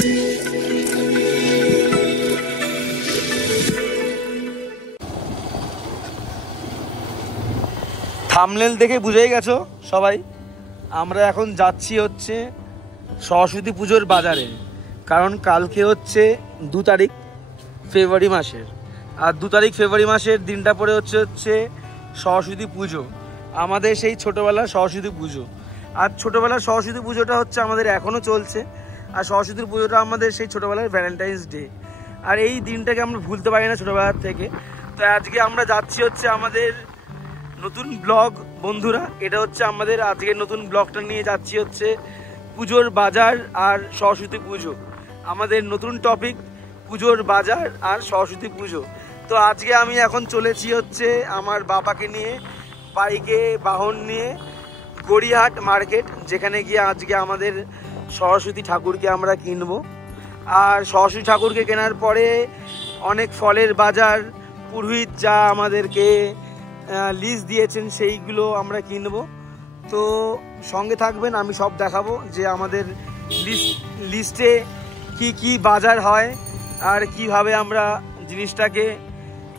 Thumbnail দেখে বুঝেই গেছো সবাই, আমরা এখন যাচ্ছি হচ্ছে সরস্বতী পুজোর বাজারে। কারণ কালকে হচ্ছে 2 তারিখ ফেব্রুয়ারি মাসের, আর 2 তারিখ ফেব্রুয়ারি মাসের দিনটা পরে হচ্ছে সরস্বতী পুজো, আমাদের সেই ছোটোবেলার সরস্বতী পুজো। আর ছোটোবেলার সরস্বতী পুজোটা হচ্ছে আমাদের এখনও চলছে, আর সরস্বতীর পুজোটা আমাদের সেই ছোটোবেলার ভ্যালেন্টাইন্স ডে। আর এই দিনটাকে আমরা ভুলতে পারি না ছোটোবেলার থেকে। তো আজকে আমরা যাচ্ছি হচ্ছে আমাদের নতুন ব্লগ বন্ধুরা, এটা হচ্ছে আমাদের আজকের নতুন ব্লগটা নিয়ে যাচ্ছি হচ্ছে পুজোর বাজার আর সরস্বতী পুজো। আমাদের নতুন টপিক পুজোর বাজার আর সরস্বতী পুজো। তো আজকে আমি এখন চলেছি হচ্ছে আমার বাবাকে নিয়ে বাইকে বাহন নিয়ে গড়িয়াহাট মার্কেট, যেখানে গিয়ে আজকে আমাদের সরস্বতী ঠাকুরকে আমরা কিনবো। আর সরস্বতী ঠাকুরকে কেনার পরে অনেক ফলের বাজার, পুরোহিত যা আমাদেরকে লিস্ট দিয়েছেন সেইগুলো আমরা কিনবো। তো সঙ্গে থাকবেন, আমি সব দেখাবো যে আমাদের লিস্টে কি কি বাজার হয় আর কিভাবে আমরা জিনিসটাকে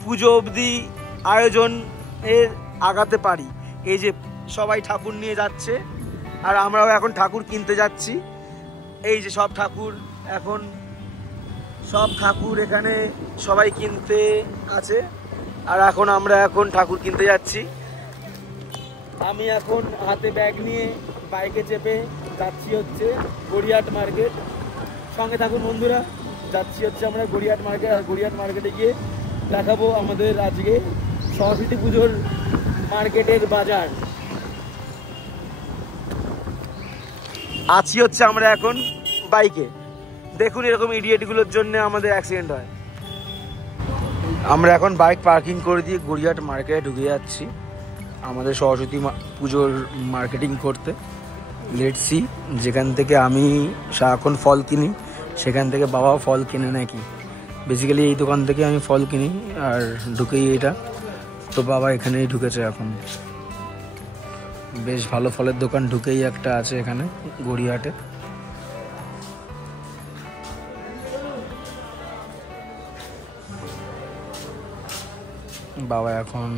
পুজো অবধি আয়োজনের আগাতে পারি। এই যে সবাই ঠাকুর নিয়ে যাচ্ছে আর আমরাও এখন ঠাকুর কিনতে যাচ্ছি। এই যে সব ঠাকুর এখানে সবাই কিনতে আছে, আর আমরা এখন ঠাকুর কিনতে যাচ্ছি। আমি এখন হাতে ব্যাগ নিয়ে বাইকে চেপে যাচ্ছি হচ্ছে গড়িয়াহাট মার্কেট। সঙ্গে থাকুন বন্ধুরা, যাচ্ছি হচ্ছে আমরা গড়িয়াহাট মার্কেট। আর গড়িয়াহাট মার্কেটে গিয়ে দেখাবো আমাদের আজকে সরস্বতী পুজোর মার্কেটের বাজার। আছি হচ্ছে আমরা এখন বাইকে। দেখুন এরকম ইডিয়েটগুলোর জন্য আমাদের অ্যাক্সিডেন্ট হয়। আমরা এখন বাইক পার্কিং করে দিয়ে গড়িয়াহাট মার্কেটে ঢুকে যাচ্ছি আমাদের সরস্বতী পুজোর মার্কেটিং করতে। লেটস সি, যেখান থেকে আমি সারাক্ষণ ফল কিনি সেখান থেকে বাবাও ফল কিনে নাকি। বেসিক্যালি এই দোকান থেকে আমি ফল কিনি আর ঢুকেই এটা, তো বাবা এখানেই ঢুকেছে এখন। বেশ ভালো ফলের দোকান ঢুকেই একটা আছে এখানে গড়িয়াহাটে। বাবা এখন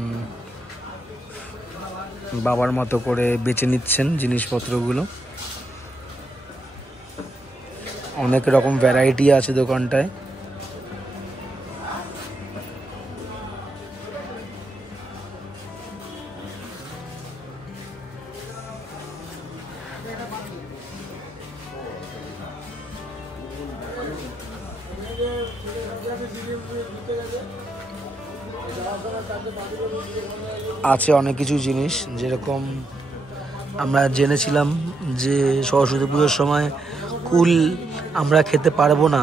বাবার মতো করে বেছে নিচ্ছেন জিনিসপত্রগুলো। অনেক রকম ভ্যারাইটি আছে দোকানটায়। আছে অনেক কিছু জিনিস, যেরকম আমরা জেনেছিলাম যে সরস্বতী পুজোর সময় কুল আমরা খেতে পারবো না,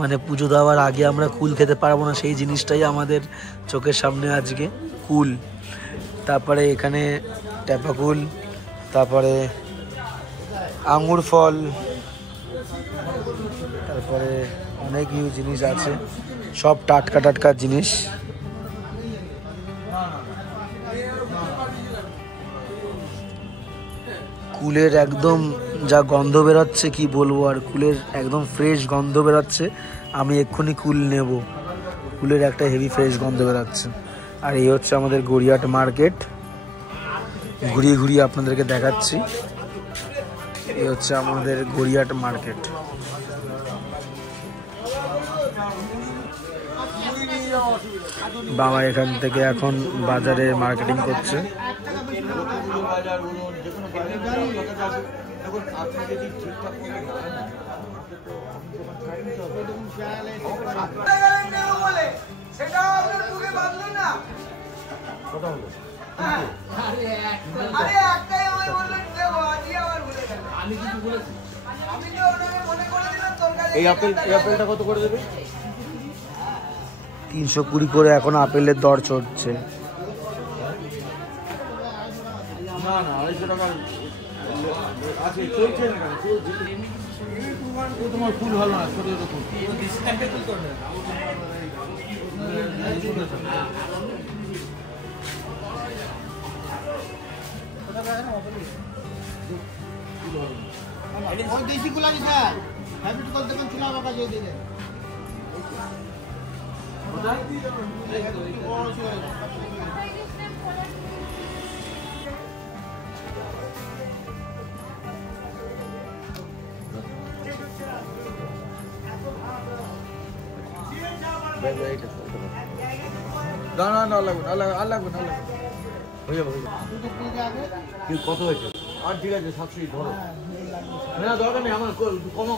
মানে পুজো দেওয়ার আগে আমরা কুল খেতে পারবো না, সেই জিনিসটাই আমাদের চোখের সামনে আজকে কুল। তারপরে এখানে ট্যাপা কুল, তারপরে আঙুর ফল, তারপরে অনেক কিছু জিনিস আছে, সব টাটকা টাটকা জিনিস। কুলের একদম যা গন্ধ বেরোচ্ছে কি বলবো, আর কুলের একদম ফ্রেশ গন্ধ বেরোচ্ছে। আমি এক্ষুনি কুল নেব, কুলের একটা হেভি ফ্রেশ গন্ধ বেরোচ্ছে। আর এই হচ্ছে আমাদের গড়িয়াহাট মার্কেট, ঘুরিয়ে ঘুরিয়ে আপনাদেরকে দেখাচ্ছি। এই হচ্ছে আমাদের গড়িয়াহাট মার্কেট। বাবা এখান থেকে এখন বাজারে মার্কেটিং করছে। এই আপেলটা কত করে দেবে? 320 করে এখন আপেলের দর চড়ছে। না না 250 টাকা আছে, চলছে না চলছে। তোমার ফুল ভালো না, ছোট ছোট ফুল। ওই দেশি গুলা কি স্যার হ্যাবিট কল দোকান ছিল আমার কাছে দিয়ে দেন না না না লাগবে না লাগবে হয়ে যাবে কত হয়েছে আর ঠিক আছে 700 ধরো না দরকার নেই আমার কমা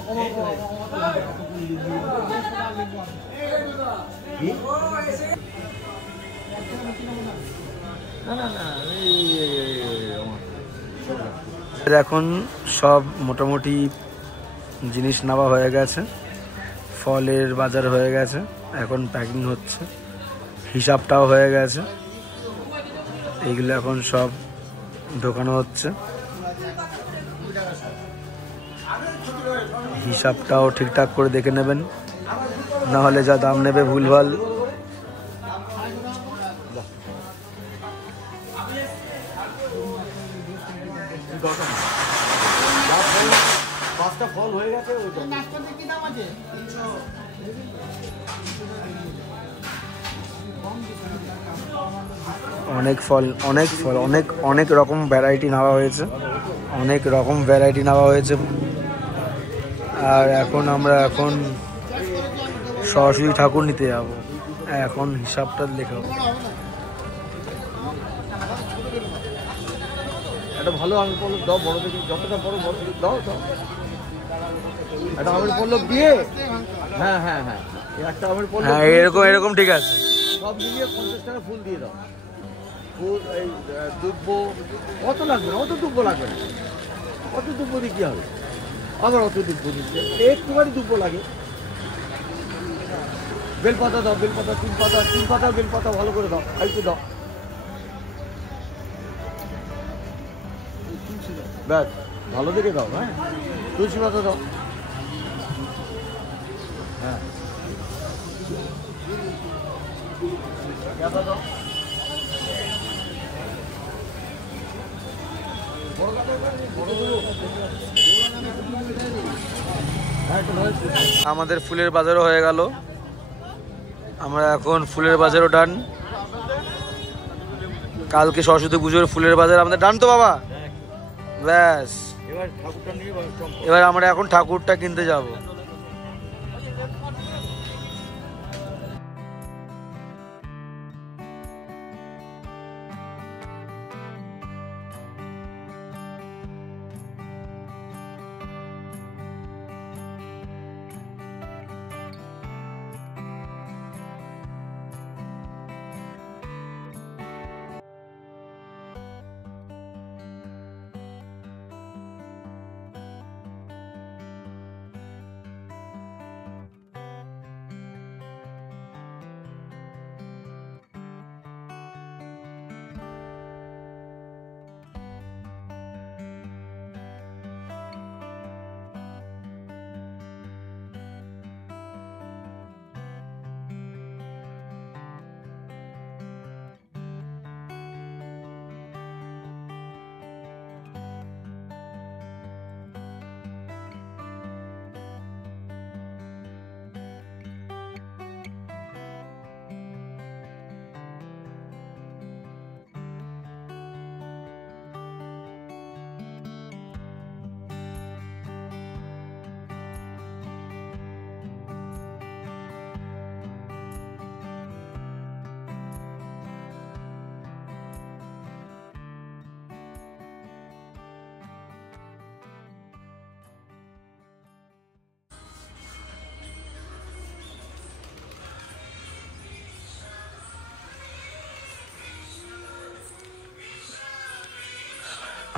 এখন সব মোটামুটি জিনিস নেওয়া হয়ে গেছে, ফলের বাজার হয়ে গেছে, এখন প্যাকিং হচ্ছে, হিসাবটাও হয়ে গেছে, এইগুলো এখন সব ঢোকানো হচ্ছে, হিসাবটাও ঠিকঠাক করে দেখে নেবেন, না হলে যা দাম নেবে ভুলভাল। পাঁচটা ফল হয়ে গেছে নাস্তাতে কি দাম আছে অনেক ফল অনেক রকম ভ্যারাইটি নেওয়া হয়েছে, আর এখন আমরা সরস্বতী ঠাকুর নিতে যাব, এখন হিসাবটা লেখা একটা ভালো আমের পল্লব দাও, বড় দেখি যতটা বড় দাও একটা আমের পল্লব দিয়ে। হ্যাঁ একটা আমের পল্লব, হ্যাঁ এরকম ঠিক আছে, সব মিলিয়ে 50 টাকা ফুল দিয়ে দাও। ফুল এই দুব্ব অত লাগবে না, অত দুব্ব লাগবে না, অত দুব্ব দিয়ে কি হবে, আবার অত দুব্ব দিচ্ছে, একটুখানি দুব্ব লাগে। বেলপাতা দাও, বেলপাতা 3 পাতা বেলপাতা ভালো করে দাও, আইতে দাও, ব্যাস ভালো দেখে দাও। হ্যাঁ তুলসী পাতা দাও, হ্যাঁ দাও। আমাদের ফুলের বাজারও হয়ে গেল, আমরা এখন ফুলের বাজারও ডান। কালকে সরস্বতী পুজোর ফুলের বাজার আমাদের ডান তো বাবা, ব্যাস এবার আমরা এখন ঠাকুরটা কিনতে যাব।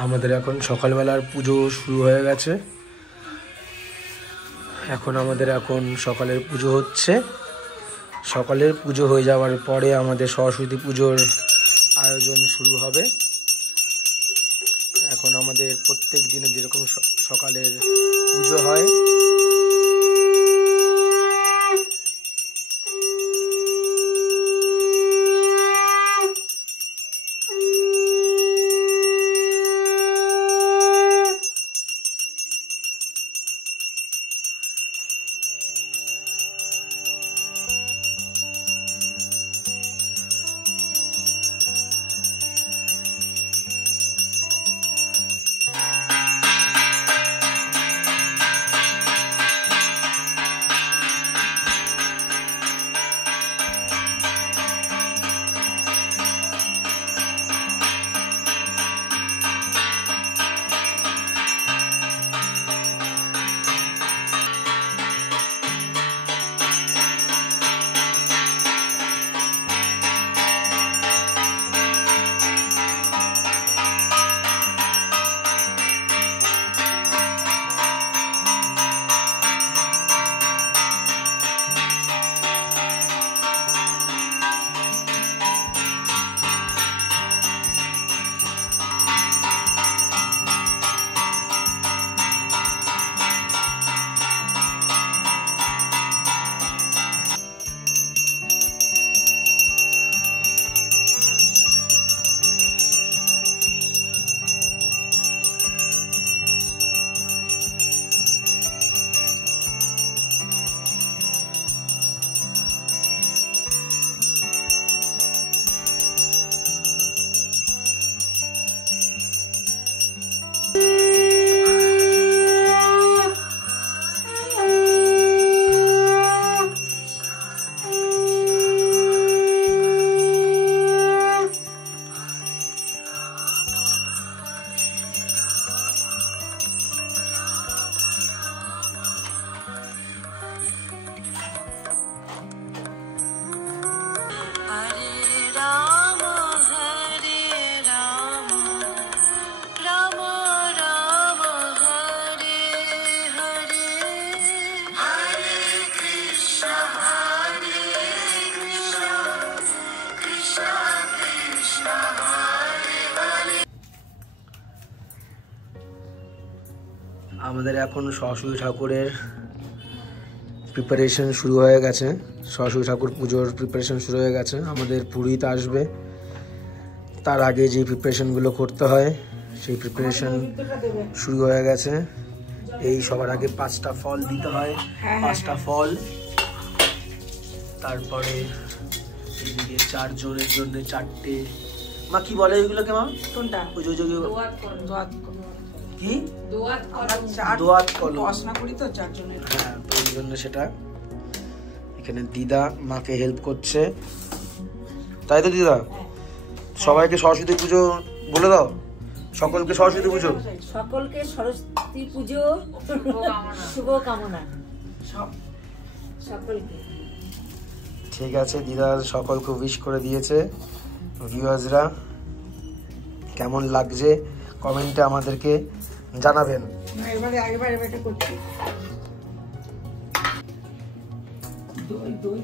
আমাদের এখন সকালবেলার পুজো শুরু হয়ে গেছে, আমাদের সকালের পুজো হচ্ছে। সকালের পুজো হয়ে যাওয়ার পরে আমাদের সরস্বতী পুজোর আয়োজন শুরু হবে। এখন আমাদের প্রত্যেক দিনে যেরকম সকালের পুজো হয়, আমাদের এখন সরস্বতী ঠাকুরের প্রিপারেশন শুরু হয়ে গেছে। সরস্বতী ঠাকুর পুজোর প্রিপারেশন শুরু হয়ে গেছে। আমাদের পুরোহিত আসবে, তার আগে যে প্রিপারেশনগুলো করতে হয় সেই প্রিপারেশন শুরু হয়ে গেছে। এই সবার আগে 5টা ফল দিতে হয়, 5টা ফল। তারপরে এদিকে 4 জনের জন্য 4টে, মা কি বলে এগুলোকে মা? কোনটা? পুজো কি দোয়াত কলম পড়াশোনা করি তো 4 জনের। হ্যাঁ, তো এই জন্য সেটা এখানে দিদা মাকে হেল্প করছে, তাই তো দিদা? সবাইকে সরস্বতী পুজো বলে দাও, সকলকে সরস্বতী পুজো, সকলকে সরস্বতী পুজো শুভ কামনা সকলকে। ঠিক আছে, দিদা সকলকে উইশ করে দিয়েছে। ভিউয়ার্সরা কেমন লাগছে কমেন্টে আমাদেরকে জানাবেন। এবারে এটা করছি। দই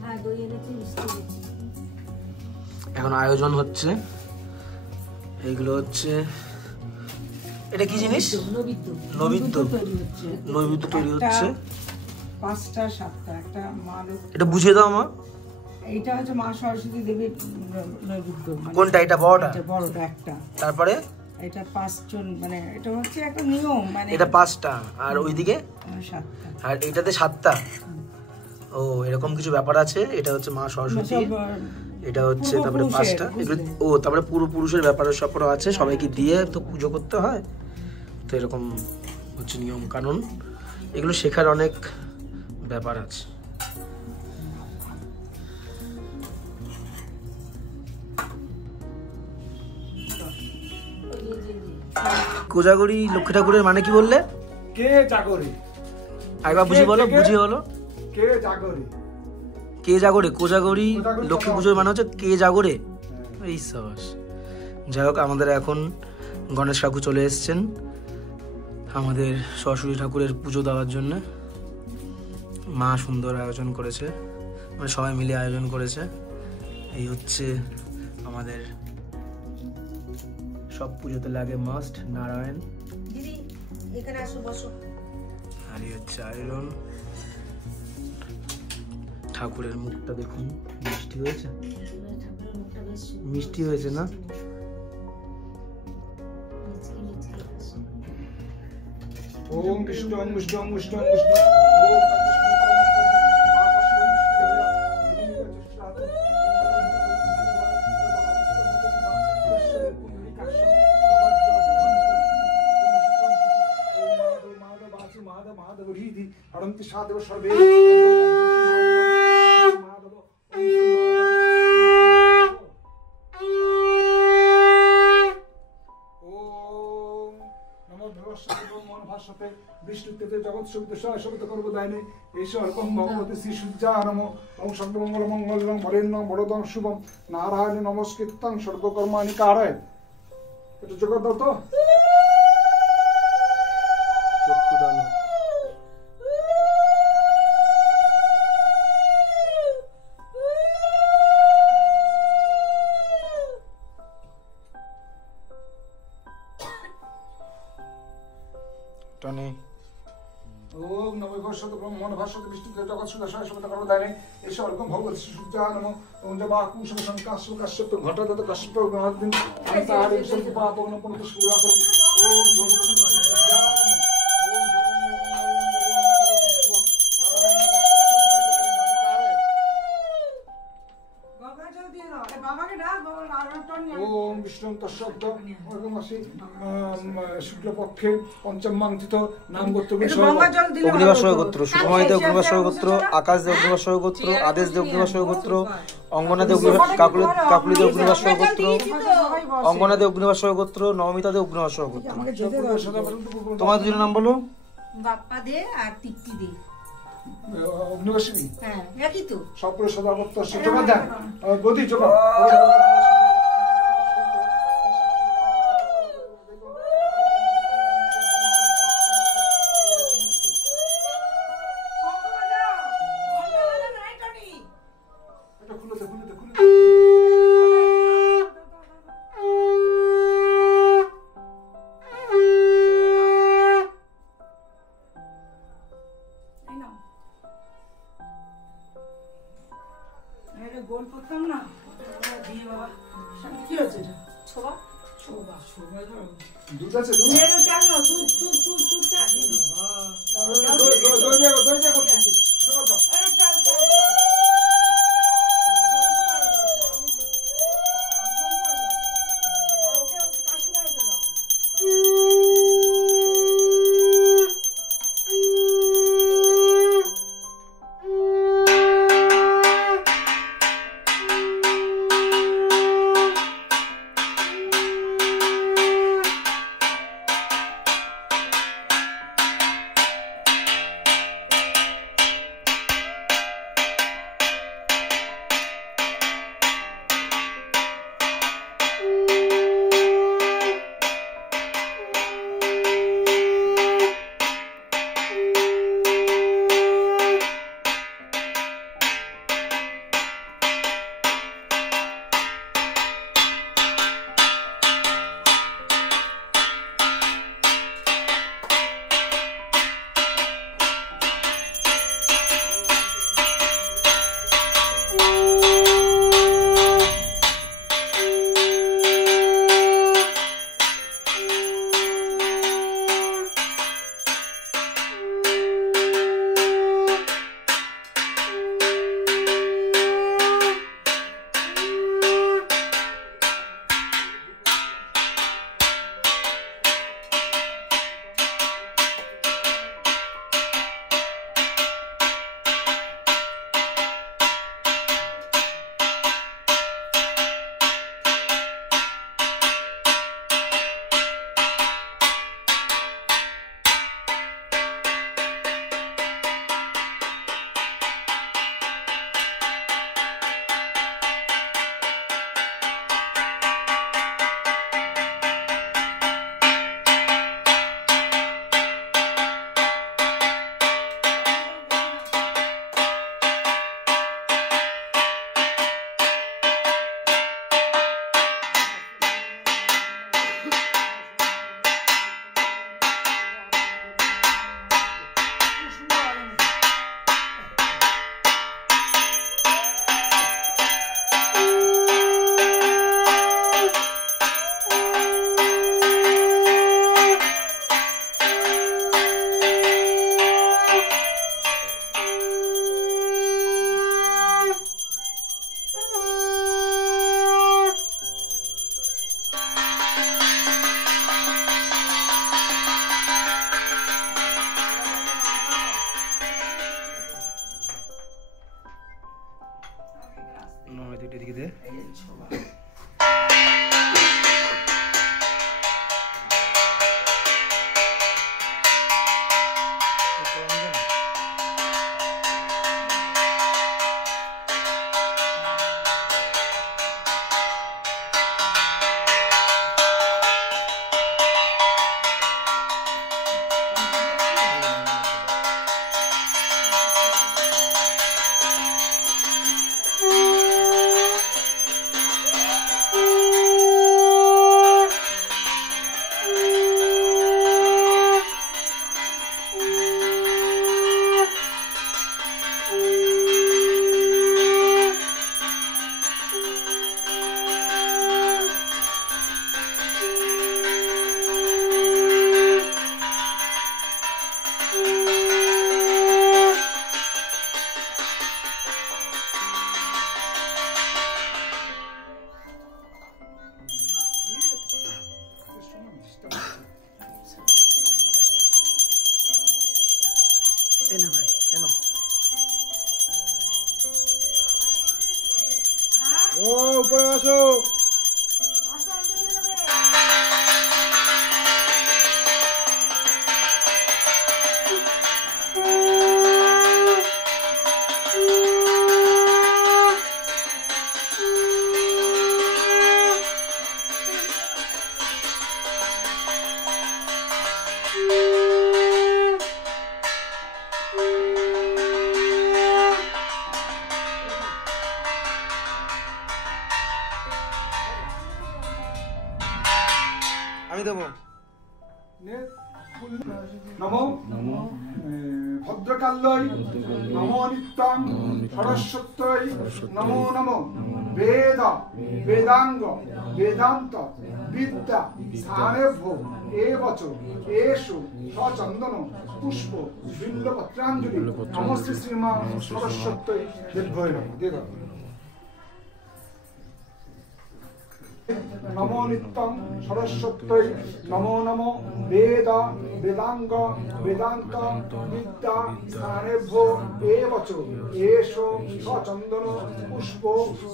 হ্যাঁ, দই এনেছি, মিষ্টি এনেছি। এখন আয়োজন হচ্ছে, এইগুলো হচ্ছে, এটা কি জিনিস? নৈবেদ্য তৈরি হচ্ছে। 5টা 7টা একটা মা। এটা বুঝিয়ে দাও মা। এইটা হচ্ছে মা সরস্বতী দেবীর নৈবেদ্য। কোনটা? এটা বড়টা? বড়টা একটা। তারপরে এটা 5 জন, মানে এটা হচ্ছে একটা নিয়ম, মানে এটা 5টা, আর ওইদিকে 7টা, আর এটাতে 7টা। ও, এরকম কিছু ব্যাপার আছে। এটা হচ্ছে মা সরস্বতী, এটা হচ্ছে তারপরে 5টা এগুলো। ও, তারপরে পুরুষের ব্যাপার স্যাপারও আছে, সবাইকে দিয়ে তো পুজো করতে হয়। তো এরকম হচ্ছে নিয়ম কানুন, এগুলো শেখার অনেক ব্যাপার আছে। কোজাগরি লক্ষ্মী ঠাকুরের মানে কি বললে? কে জাগরে? একবার বুঝিয়ে বলো। কে জাগরে? কে জাগরে? কোজাগরি লক্ষ্মী পুজোর মানে হচ্ছে কে জাগরে। এই সাবাস। যাই হোক, আমাদের এখন গণেশ কাকু চলে এসেছেন আমাদের সরস্বতী ঠাকুরের পুজো দেওয়ার জন্য। মা সুন্দর আয়োজন করেছে, মানে সবাই মিলে আয়োজন করেছে। এই হচ্ছে আমাদের সব পুজোতে লাগে মাস্ট নারায়ণ। দিদি এখানে আসো, বসো। আর এই হচ্ছে আয়রন। ঠাকুরের মুখটা দেখুন, মিষ্টি হয়েছে, ঠাকুরের মুখটা বেশ মিষ্টি হয়েছে না? ওম কৃষ্ণ কৃষ্ণ কৃষ্ণ কৃষ্ণ। সাদেব সর্বে বিষ্ণুতে জগৎ সুবিধ সবিত করব দায়নে ঈশ্বর কম ভগবতী শ্রী সূর্যা নম ওম সর্বমঙ্গল মঙ্গলং বরেণ্যং বড়দং শুভম নারায়ণ নমস্কৃত্যং সর্বকর্মাণি কারয়। এটা জগৎ দাও তো। চক্ষুদান। টনি। ওম নমো ভগবতে ব্রহ্মণ ভাস্বতে বিষ্ণুতে জগৎ সুদা সবিত করব দায়নে ঈশ্বর কম ভগবতী শ্রী সূর্যা নম ওম জবা কুসুম সংকাশ্য কাশ্যপ ঘটদত কাশ্যপ গণদিন অন্তারে সর্ব পাপং নপনত সুরা করম। ওম ভগবতী সূর্যা নম ওম ওম বিষ্ণু তশব্দ মাসে শুক্লপক্ষে পঞ্চমাঙ্কিত নাম গোত্র অগ্নিবাসয় গোত্র, সুকুমারী দেব অগ্নিবাসয় গোত্র, আকাশ দেব অগ্নিবাসয় গোত্র, আদেশ দেব অগ্নিবাসয় গোত্র, অঙ্গনা দেব কাকুলি দেব অগ্নিবাসয় গোত্র, অঙ্গনা দেব অগ্নিবাসয় গোত্র, নবমিতা দেব অগ্নিবাসয় গোত্র। তোমার দুজনের নাম বলো। বাপ্পা দে আর টিকটি দে। অগ্নিবাসিনী। হ্যাঁ, একই তো। সপ্র সদাবত্ত জোগাড় দেন গদি জোগাড়। গোল করতাম না দিয়ে বাবা কি হচ্ছে এটা ছোবা ছোবা ছোবা দুধ আছে দুধ এটা জানো দুধ দুধ দুধ দুধ দই দিয়ে করছি আরে চাল চাল এদিকে দে এনো ভাই এনো ও উপরে আসো ভদ্রকাল্যই নমো নিত্যং সরস্বত্যই নমো নমো বেদ বেদাঙ্গ বেদান্ত বিদ্যা স্থানেভ্যো এবচ এষু সচন্দন পুষ্প বিল্লপত্রাঞ্জলি নমস্তে শ্রীমা সরস্বত্যই দেব্যৈ নমঃ। দিয়ে দাও। নমো নিত্যং সরস্বত্যই নমো নমো বেদ বেদাঙ্গ বেদান্ত বিদ্যা স্থানেভ্যো এবচ এষো সচন্দন পুষ্প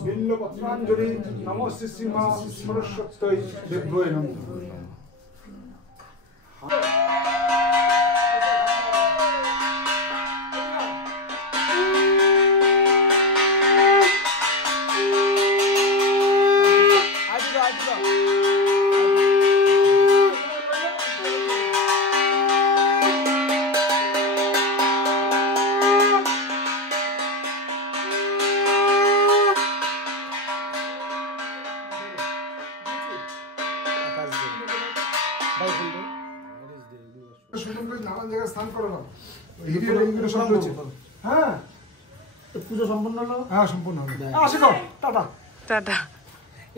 বিল্লপত্রাঞ্জলি নমস্তে শ্রীমা সরস্বত্যই দেব্যৈ নমঃ। নানান জায়গায় স্নান করো না। হ্যাঁ পুজো সম্পন্ন হলো। হ্যাঁ সম্পূর্ণ হবে। আসে গো, টাটা। টাটা।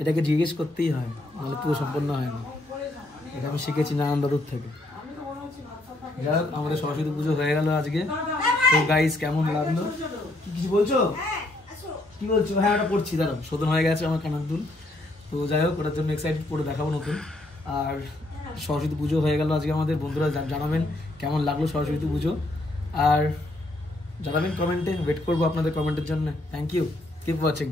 এটাকে জিজ্ঞেস করতেই হয়, নাহলে পুজো সম্পন্ন হয় না। এটা আমি শিখেছি নানান দাদুর থেকে। যাই হোক, আমাদের সরস্বতী পুজো হয়ে গেল আজকে। তো গাইস, কেমন লাগলো? কিছু বলছো? কি বলছো? হ্যাঁ, ওটা পড়ছি, দাঁড়াও। শোধন হয়ে গেছে আমার কানের দুল। তো যাই হোক, ওটার জন্য এক্সাইটেড, পড়ে দেখাবো নতুন। আর সরস্বতী পুজো হয়ে গেল আজকে আমাদের। বন্ধুরা জানাবেন কেমন লাগলো সরস্বতী পুজো, আর জানাবেন কমেন্টে। ওয়েট করবো আপনাদের কমেন্টের জন্য। Thank you, keep watching.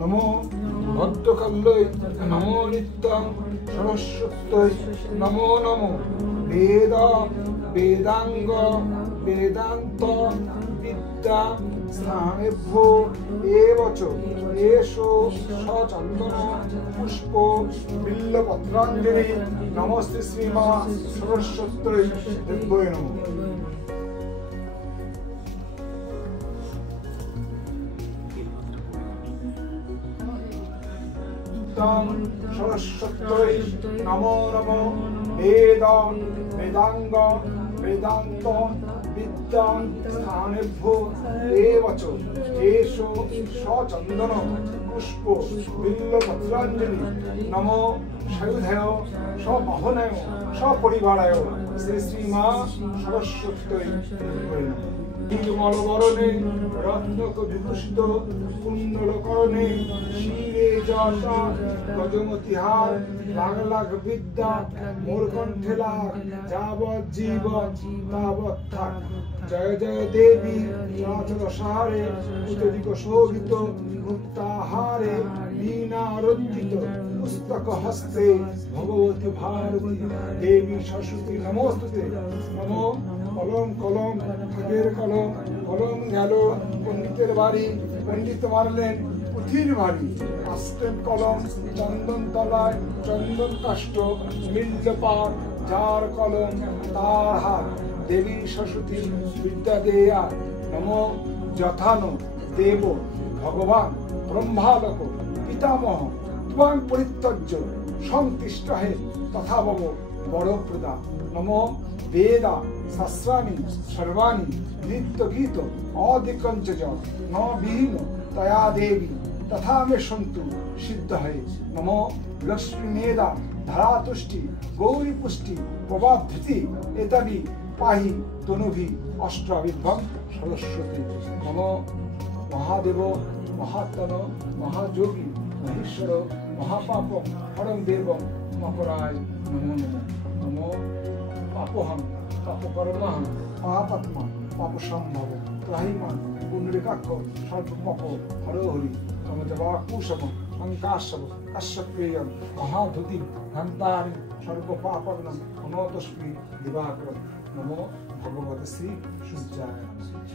নমো ভদ্রকাল্যই নমো নিত্যং সরস্বত্যই নমো নমো বেদ বেদাঙ্গ বেদান্ত বিদ্যা স্নানেভ্যো এবচ এষো সচন্দন পুষ্প বিল্লপত্রাঞ্জলি নমস্তে শ্রীমা সরস্বত্যই দেব্যৈ নমঃ। সরস্বত্যই নমো নমো বেদ বেদাঙ্গ বেদান্ত বিদ্যা স্থানেভ্যো এবচ এষো সচন্দন পুষ্প বিল্ল পত্রাঞ্জলি নমো সায়ুধায় স্ববাহনায় সপরিবারায় শ্রী শ্রী মা সরস্বতী মলবরণে রত্নক বিভূষিত কুণ্ডলকরণে শিরে জটা গজমতি হার লাখ লাখ বিদ্যা মোর কণ্ঠে লাখ যাবৎ জীবন তাবৎ থাক জয় জয় দেবী চরাচর সাহারে উত্তরিক শোভিত মুক্তাহারে বীণা রঞ্জিত পুস্তক হস্তে ভগবতী ভারতী দেবী সরস্বতী নমস্তুতে নমো কলম কলম ভাগের কলম কলম গেল পণ্ডিতের বাড়ি পণ্ডিত মারলেন পুঁথির বাড়ি আসতেন কলম চন্দন তলায় চন্দন কাষ্ঠ মিলল পার যার কলম তার হাত দেবী সরস্বতী বিদ্যা দেয়া নম যথানো দেব ভগবান ব্রহ্মালোক পিতামহ ত্বাং পরিত্যজ্য সংতিষ্ঠ হে তথা ভব বড়প্রদা নম বেদা শাস্ত্রাণি সর্বাণি নিত্য গীত অধিকঞ্চ ন বিহীন তয়া দেবী তথা মে সন্তু সিদ্ধ হয়ে নম লক্ষ্মী মেধা ধরাতুষ্টি গৌরী পুষ্টি প্রবাধৃতি এতাবি পাহি তনুভি অষ্টাবির্ভম সরস্বতী নম মহাদেব মহাত্মন মহাযোগী মহেশ্বর মহাপাপ হরম দেব মকরায় নমো নমো নমো পাপহং পাপকর্মহং পাপাত্মা পাপসম্ভব ত্রাহিমান পুণ্ডরিকাক্ষ সর্বপাপ হরহরি সমজবাকুশম অঙ্কাশব কশ্যপ্রেয়ম মহাধুতি হন্তারি সর্বপাপগ্নম অনতস্মি দিবাকরম নমো ভগবতে শ্রী সূর্যায় নমঃ।